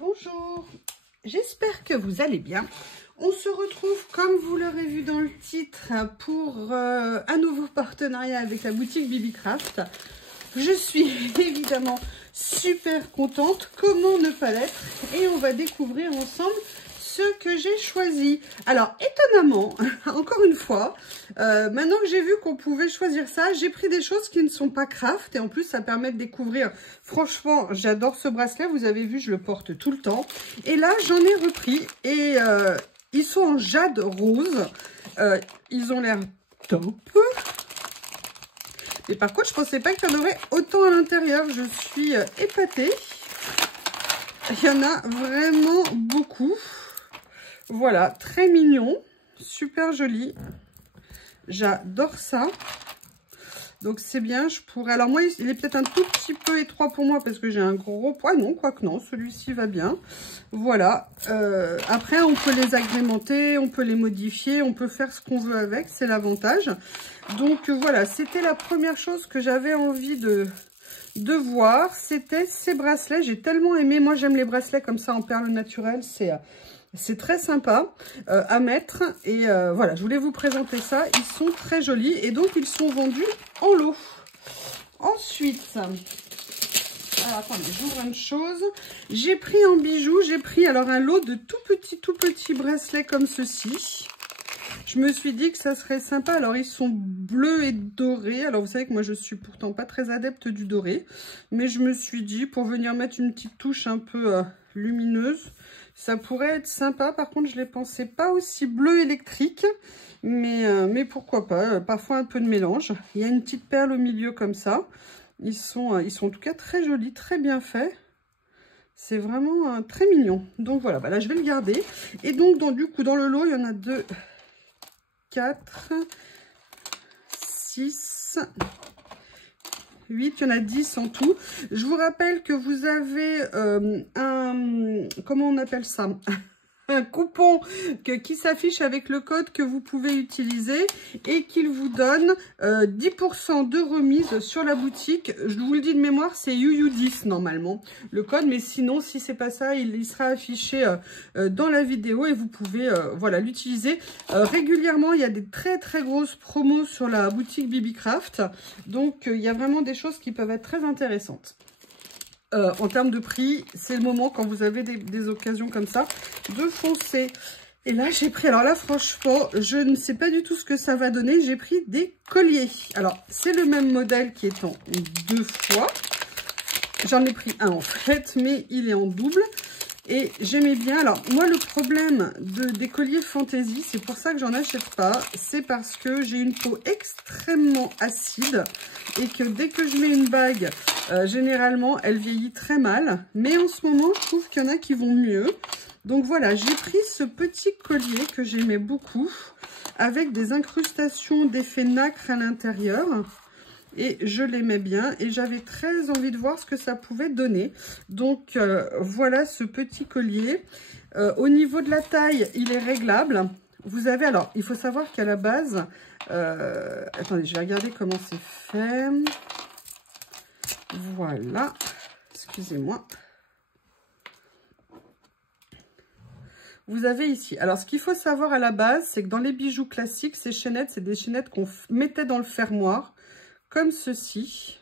Bonjour, j'espère que vous allez bien. On se retrouve, comme vous l'aurez vu dans le titre, pour un nouveau partenariat avec la boutique Bibicraft. Je suis évidemment super contente, comment ne pas l'être, et on va découvrir ensemble ce que j'ai choisi. Alors étonnamment, encore une fois, maintenant que j'ai vu qu'on pouvait choisir ça, j'ai pris des choses qui ne sont pas craft, et en plus ça permet de découvrir. Franchement, j'adore ce bracelet, vous avez vu, je le porte tout le temps, et là j'en ai repris, et ils sont en jade rose, ils ont l'air top. Et par contre, je pensais pas qu'il y en aurait autant à l'intérieur. Je suis épatée. Il y en a vraiment beaucoup. Voilà, très mignon, super joli. J'adore ça. Donc c'est bien, je pourrais... Alors moi, il est peut-être un tout petit peu étroit pour moi parce que j'ai un gros poids. Non, quoique non, celui-ci va bien. Voilà. Après, on peut les agrémenter, on peut les modifier, on peut faire ce qu'on veut avec, c'est l'avantage. Donc voilà, c'était la première chose que j'avais envie de voir. C'était ces bracelets. J'ai tellement aimé. Moi, j'aime les bracelets comme ça en perles naturelles. C'est très sympa à mettre. Et voilà, je voulais vous présenter ça. Ils sont très jolis. Et donc, ils sont vendus en lot. Ensuite, alors attendez, j'ouvre une chose. J'ai pris en bijoux, j'ai pris alors un lot de tout petits bracelets comme ceci. Je me suis dit que ça serait sympa. Alors, ils sont bleus et dorés. Alors, vous savez que moi, je suis pourtant pas très adepte du doré. Mais je me suis dit, pour venir mettre une petite touche un peu lumineuse, ça pourrait être sympa. Par contre, je ne les pensais pas aussi bleu électrique. Mais pourquoi pas. Parfois, un peu de mélange. Il y a une petite perle au milieu comme ça. Ils sont en tout cas très jolis, très bien faits. C'est vraiment très mignon. Donc, voilà. Bah là, je vais le garder. Et donc, du coup, dans le lot, il y en a 2... 4, 6, 8, il y en a 10 en tout. Je vous rappelle que vous avez comment on appelle ça? Un coupon qui s'affiche avec le code que vous pouvez utiliser et qu'il vous donne 10% de remise sur la boutique. Je vous le dis de mémoire, c'est YuYu10 normalement le code, mais sinon si c'est pas ça, il sera affiché dans la vidéo et vous pouvez voilà l'utiliser régulièrement. Il y a des très grosses promos sur la boutique Bibicraft, donc il y a vraiment des choses qui peuvent être très intéressantes. En termes de prix, c'est le moment quand vous avez des occasions comme ça de foncer. Et là, j'ai pris, alors là, franchement, je ne sais pas du tout ce que ça va donner. J'ai pris des colliers. Alors, c'est le même modèle qui est en 2 fois. J'en ai pris un en fait, mais il est en double. Et j'aimais bien. Alors, moi, le problème des colliers fantaisie, c'est pour ça que j'en achète pas. C'est parce que j'ai une peau extrêmement acide et que dès que je mets une bague, généralement, elle vieillit très mal. Mais en ce moment, je trouve qu'il y en a qui vont mieux. Donc voilà, j'ai pris ce petit collier que j'aimais beaucoup avec des incrustations d'effet nacre à l'intérieur. Et je l'aimais bien et j'avais très envie de voir ce que ça pouvait donner. Donc voilà ce petit collier. Au niveau de la taille, il est réglable. Vous avez, alors il faut savoir qu'à la base, attendez, je vais regarder comment c'est fait. Voilà, excusez-moi. Vous avez ici, alors ce qu'il faut savoir à la base, c'est que dans les bijoux classiques, ces chaînettes, c'est des chaînettes qu'on mettait dans le fermoir, comme ceci,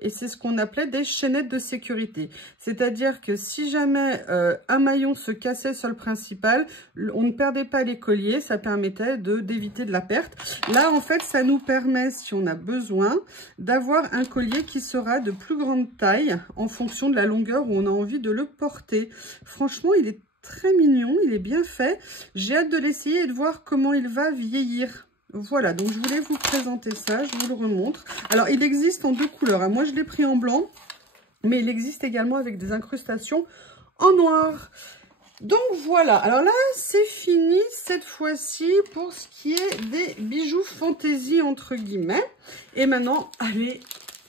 et c'est ce qu'on appelait des chaînettes de sécurité. C'est-à-dire que si jamais un maillon se cassait sur le principal, on ne perdait pas les colliers, ça permettait d'éviter de la perte. Là, en fait, ça nous permet, si on a besoin, d'avoir un collier qui sera de plus grande taille en fonction de la longueur où on a envie de le porter. Franchement, il est très mignon, il est bien fait. J'ai hâte de l'essayer et de voir comment il va vieillir. Voilà, donc je voulais vous présenter ça, je vous le remontre. Alors, il existe en 2 couleurs. Hein. Moi, je l'ai pris en blanc, mais il existe également avec des incrustations en noir. Donc, voilà. Alors là, c'est fini cette fois-ci pour ce qui est des bijoux fantaisie, entre guillemets. Et maintenant, allez,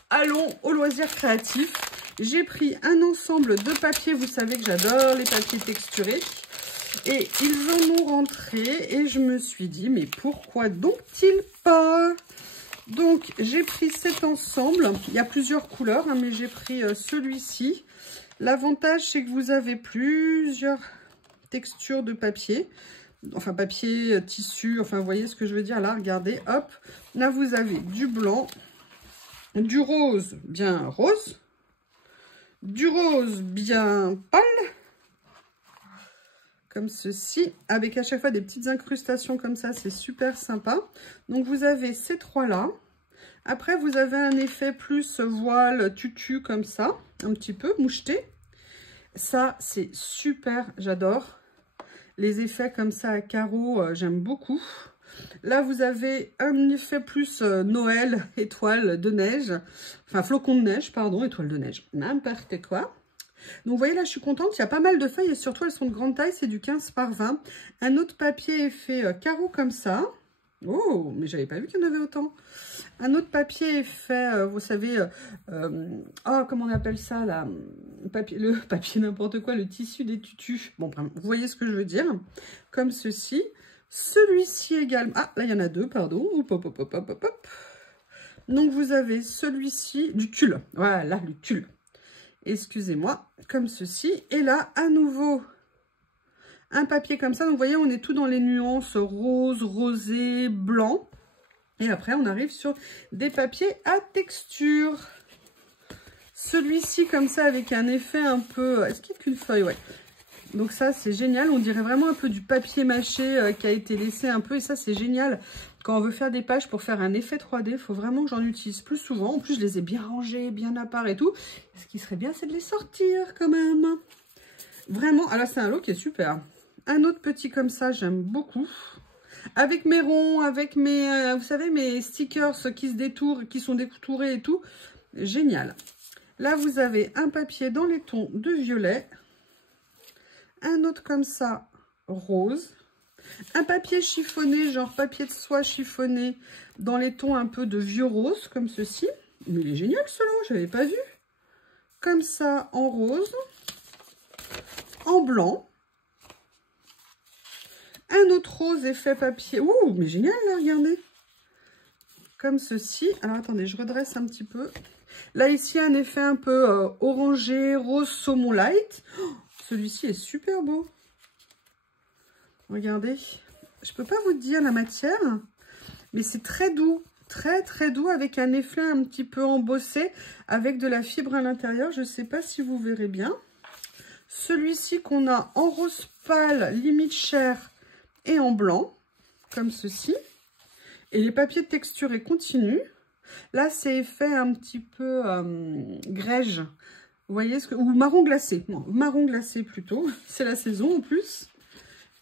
allons au loisir créatif. J'ai pris un ensemble de papiers. Vous savez que j'adore les papiers texturés. Et ils en ont rentré et je me suis dit, mais pourquoi donc-t-il pas? Donc, j'ai pris cet ensemble. Il y a plusieurs couleurs, hein, mais j'ai pris celui-ci. L'avantage, c'est que vous avez plusieurs textures de papier. Enfin, papier, tissu, enfin, vous voyez ce que je veux dire là, regardez, hop. Là, vous avez du blanc, du rose bien rose, du rose bien pâle, comme ceci, avec à chaque fois des petites incrustations comme ça, c'est super sympa. Donc, vous avez ces trois-là. Après, vous avez un effet plus voile, tutu, comme ça, un petit peu moucheté. Ça, c'est super, j'adore. Les effets comme ça à carreaux, j'aime beaucoup. Là, vous avez un effet plus Noël, étoile de neige. Enfin, flocon de neige, pardon, étoile de neige, n'importe quoi. Donc, vous voyez, là, je suis contente. Il y a pas mal de feuilles et surtout, elles sont de grande taille. C'est du 15 par 20. Un autre papier est fait carreau comme ça. Oh, mais j'avais pas vu qu'il y en avait autant. Un autre papier est fait, vous savez, oh, comment on appelle ça, là, le papier n'importe quoi, le tissu des tutus. Bon, vous voyez ce que je veux dire. Comme ceci. Celui-ci également. Ah, là, il y en a deux, pardon. Hop, hop, hop, hop, hop, hop. Donc, vous avez celui-ci, du tulle. Voilà, le tulle. Excusez-moi, comme ceci. Et là, à nouveau, un papier comme ça. Donc, vous voyez, on est tout dans les nuances rose, rosé, blanc. Et après, on arrive sur des papiers à texture. Celui-ci, comme ça, avec un effet un peu... Est-ce qu'il n'y a qu'une feuille? Ouais. Donc ça, c'est génial. On dirait vraiment un peu du papier mâché qui a été laissé un peu. Et ça, c'est génial. Quand on veut faire des pages pour faire un effet 3D, il faut vraiment que j'en utilise plus souvent. En plus, je les ai bien rangés, bien à part et tout. Ce qui serait bien, c'est de les sortir quand même. Vraiment. Ah là, c'est un lot qui est super. Un autre petit comme ça, j'aime beaucoup. Avec mes ronds, avec mes, vous savez, mes stickers qui se détourent, qui sont détourés et tout. Génial. Là, vous avez un papier dans les tons de violet. Un autre comme ça, rose. Un papier chiffonné, genre papier de soie chiffonné, dans les tons un peu de vieux rose, comme ceci. Mais il est génial, celui-là, je n'avais pas vu. Comme ça, en rose. En blanc. Un autre rose effet papier. Ouh, mais génial, là, regardez. Comme ceci. Alors, attendez, je redresse un petit peu. Là, ici, un effet un peu orangé, rose saumon light. Oh, celui-ci est super beau. Regardez. Je peux pas vous dire la matière, mais c'est très doux. Très, très doux, avec un effet un petit peu embossé, avec de la fibre à l'intérieur. Je ne sais pas si vous verrez bien. Celui-ci qu'on a en rose pâle, limite chair, et en blanc, comme ceci. Et les papiers texturés continuent. Là, c'est effet un petit peu grège. Vous voyez ce que... Ou marron glacé. Non, marron glacé plutôt. C'est la saison en plus.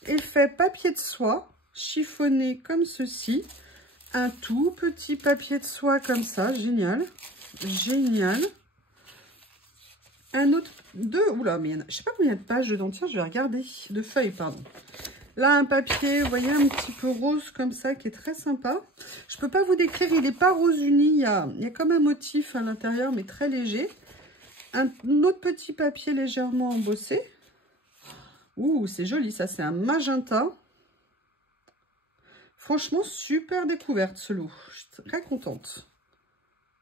Effet papier de soie, chiffonné comme ceci. Un tout petit papier de soie comme ça. Génial. Génial. Un autre... Oula, mais il y en a... Je sais pas combien de pages dedans. Tiens, je vais regarder. De feuilles, pardon. Là, un papier, vous voyez, un petit peu rose comme ça, qui est très sympa. Je ne peux pas vous décrire, il n'est pas rose uni. Il y a comme un motif à l'intérieur, mais très léger. Un autre petit papier légèrement embossé. Ouh, c'est joli, ça, c'est un magenta. Franchement, super découverte, ce lot. Je suis très contente.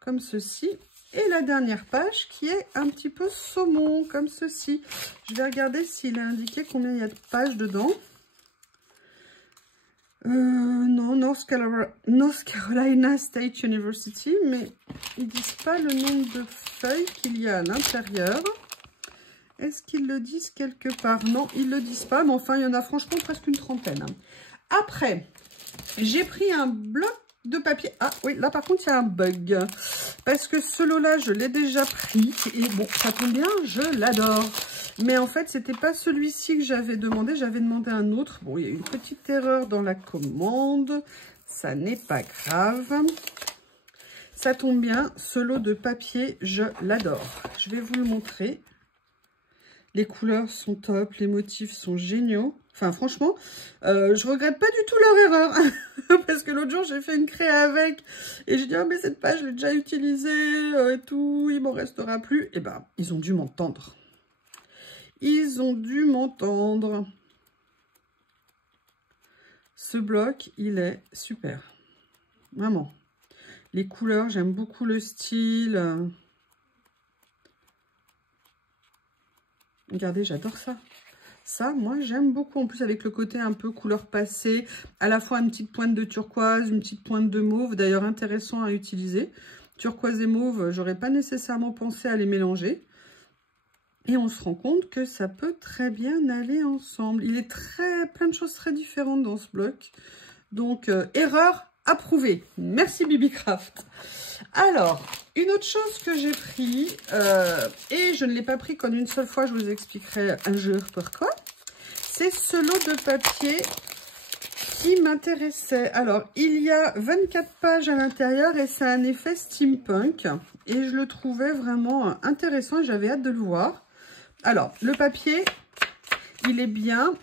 Comme ceci. Et la dernière page, qui est un petit peu saumon, comme ceci. Je vais regarder s'il a indiqué combien il y a de pages dedans. Non, North Carolina State University, mais ils disent pas le nombre de feuilles qu'il y a à l'intérieur. Est-ce qu'ils le disent quelque part? Non, ils le disent pas, mais enfin, il y en a franchement presque une trentaine. Après, j'ai pris un bloc de papier. Ah oui, là par contre, il y a un bug. Parce que ce lot-là, je l'ai déjà pris. Et bon, ça tombe bien, je l'adore. Mais en fait, c'était pas celui-ci que j'avais demandé. J'avais demandé un autre. Bon, il y a eu une petite erreur dans la commande. Ça n'est pas grave. Ça tombe bien. Ce lot de papier, je l'adore. Je vais vous le montrer. Les couleurs sont top. Les motifs sont géniaux. Enfin, franchement, je regrette pas du tout leur erreur. Parce que l'autre jour, j'ai fait une créa avec. Et j'ai dit, oh, mais cette page, je l'ai déjà utilisée et tout. Il m'en restera plus. Et ben, ils ont dû m'entendre. Ils ont dû m'entendre. Ce bloc, il est super. Vraiment. Les couleurs, j'aime beaucoup le style. Regardez, j'adore ça. Ça, moi, j'aime beaucoup. En plus, avec le côté un peu couleur passée, à la fois une petite pointe de turquoise, une petite pointe de mauve. D'ailleurs, intéressant à utiliser. Turquoise et mauve, j'aurais pas nécessairement pensé à les mélanger. Et on se rend compte que ça peut très bien aller ensemble. Il est plein de choses très différentes dans ce bloc. Donc, erreur approuvée. Merci Bibicraft. Alors, une autre chose que j'ai pris, et je ne l'ai pas pris qu'en une seule fois, je vous expliquerai un jour pourquoi, c'est ce lot de papier qui m'intéressait. Alors, il y a 24 pages à l'intérieur et c'est un effet steampunk. Et je le trouvais vraiment intéressant et j'avais hâte de le voir. Alors, le papier, il est bien,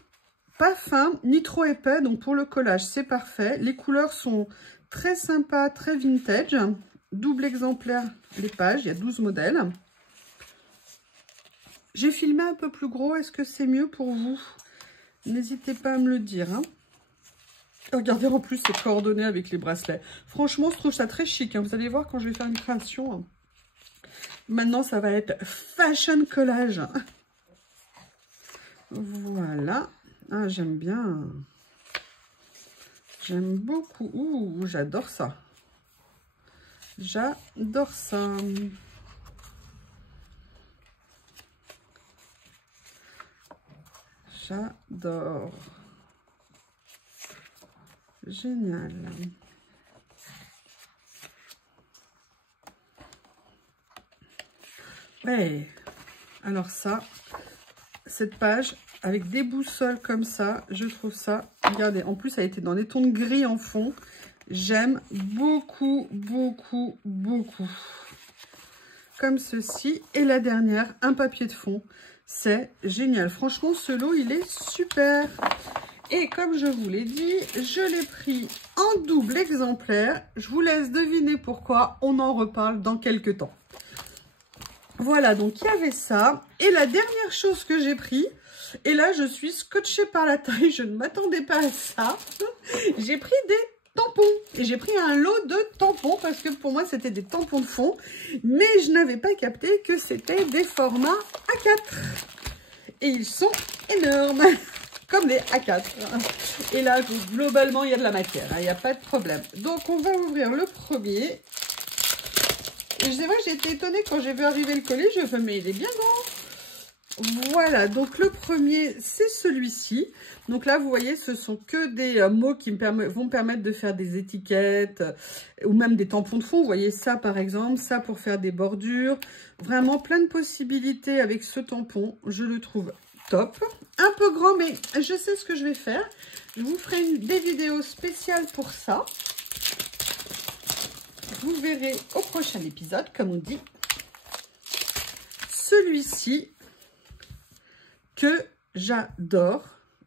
pas fin, ni trop épais. Donc, pour le collage, c'est parfait. Les couleurs sont très sympas, très vintage. Double exemplaire, les pages, il y a 12 modèles. J'ai filmé un peu plus gros, est-ce que c'est mieux pour vous? N'hésitez pas à me le dire. Hein. Regardez en plus c'est coordonné avec les bracelets. Franchement, je trouve ça très chic. Hein. Vous allez voir quand je vais faire une création. Hein. Maintenant, ça va être fashion collage. Voilà. Ah, j'aime bien. J'aime beaucoup. Ouh, j'adore ça. J'adore ça. J'adore. Génial. Ouais. Alors ça, cette page avec des boussoles comme ça, je trouve ça. Regardez, en plus, ça a été dans les tons de gris en fond. J'aime beaucoup, beaucoup, beaucoup. Comme ceci. Et la dernière, un papier de fond. C'est génial. Franchement, ce lot, il est super. Et comme je vous l'ai dit, je l'ai pris en double exemplaire. Je vous laisse deviner pourquoi. On en reparle dans quelques temps. Voilà, donc il y avait ça. Et la dernière chose que j'ai pris, et là, je suis scotchée par la taille. Je ne m'attendais pas à ça. J'ai pris des tampons. Et j'ai pris un lot de tampons parce que pour moi, c'était des tampons de fond. Mais je n'avais pas capté que c'était des formats A4. Et ils sont énormes. Comme des A4. Et là, globalement, il y a de la matière. Il n'y a pas de problème. Donc, on va ouvrir le premier. Et c'est vrai, j'ai été étonnée quand j'ai vu arriver le colis. Je me suis dit, mais il est bien grand. Voilà, donc le premier, c'est celui-ci. Donc là, vous voyez, ce sont que des mots qui vont me permettre de faire des étiquettes ou même des tampons de fond. Vous voyez ça, par exemple, ça pour faire des bordures. Vraiment plein de possibilités avec ce tampon. Je le trouve top. Un peu grand, mais je sais ce que je vais faire. Je vous ferai des vidéos spéciales pour ça. Vous verrez au prochain épisode, comme on dit. Celui-ci que j'adore.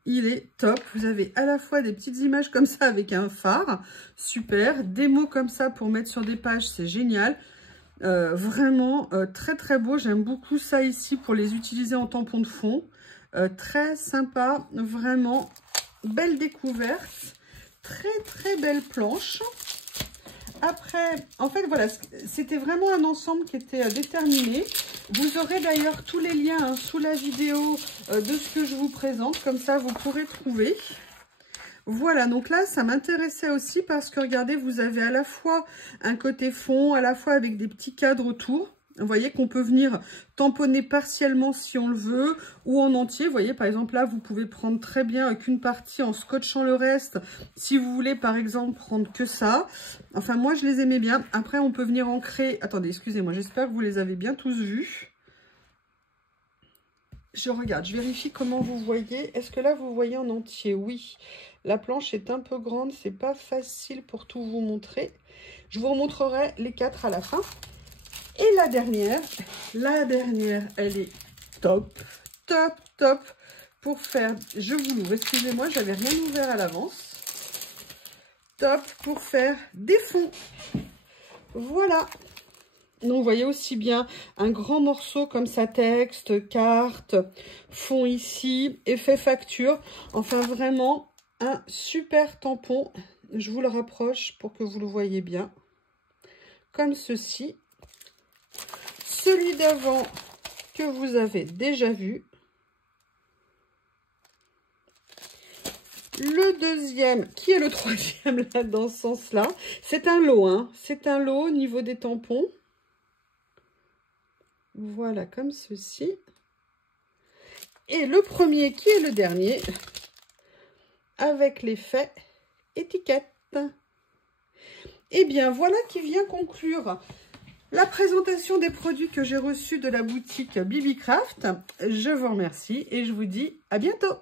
Il est top. Vous avez à la fois des petites images comme ça avec un phare. Super. Des mots comme ça pour mettre sur des pages. C'est génial. Vraiment très très beau. J'aime beaucoup ça ici pour les utiliser en tampon de fond. Très sympa. Vraiment belle découverte. Très très belle planche. Après, en fait, voilà, c'était vraiment un ensemble qui était déterminé. Vous aurez d'ailleurs tous les liens sous la vidéo de ce que je vous présente. Comme ça, vous pourrez trouver. Voilà, donc là, ça m'intéressait aussi parce que, regardez, vous avez à la fois un côté fond, à la fois avec des petits cadres autour. Vous voyez qu'on peut venir tamponner partiellement si on le veut ou en entier. Vous voyez, par exemple, là, vous pouvez prendre très bien qu'une partie en scotchant le reste. Si vous voulez, par exemple, prendre que ça. Enfin, moi, je les aimais bien. Après, on peut venir ancrer... Attendez, excusez-moi, j'espère que vous les avez bien tous vus. Je regarde, je vérifie comment vous voyez. Est-ce que là, vous voyez en entier? Oui. La planche est un peu grande. C'est pas facile pour tout vous montrer. Je vous remontrerai les 4 à la fin. Et la dernière, elle est top, top, top pour faire, je vous l'ouvre, excusez-moi, j'avais rien ouvert à l'avance. Top pour faire des fonds. Voilà. Donc, vous voyez aussi bien un grand morceau comme ça, texte, carte, fond ici, effet facture. Enfin, vraiment, un super tampon. Je vous le rapproche pour que vous le voyez bien. Comme ceci. Celui d'avant que vous avez déjà vu. Le deuxième, qui est le troisième là dans ce sens-là, c'est un lot, hein. C'est un lot au niveau des tampons. Voilà, comme ceci. Et le premier qui est le dernier, avec l'effet étiquette. Et bien, voilà qui vient conclure la présentation des produits que j'ai reçus de la boutique Bibi Craft. Je vous remercie et je vous dis à bientôt.